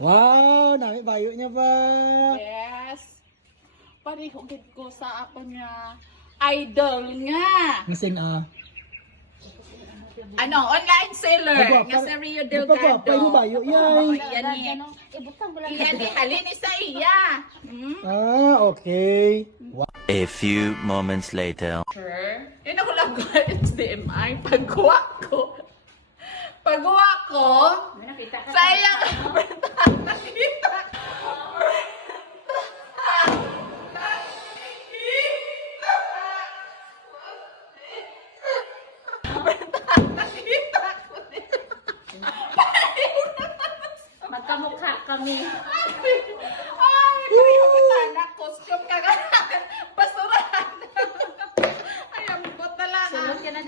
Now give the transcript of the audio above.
Wow, nami bayo niya ba? Yes. Pareho gid ko sa ako nga idol nga. Ngising Ano, online seller. Nga sa Rio Delgado. Pagpapay mo bayo Oo, yan. yan ni. Ibutang ko lang. Yan ni, halin ni sa iya. Okay. Wow. A few moments later. Sure. Yun ako lang ko HDMI. Pagkuha ko. Pagkuha ko. Sa iyang nakita. Magkamukha kami.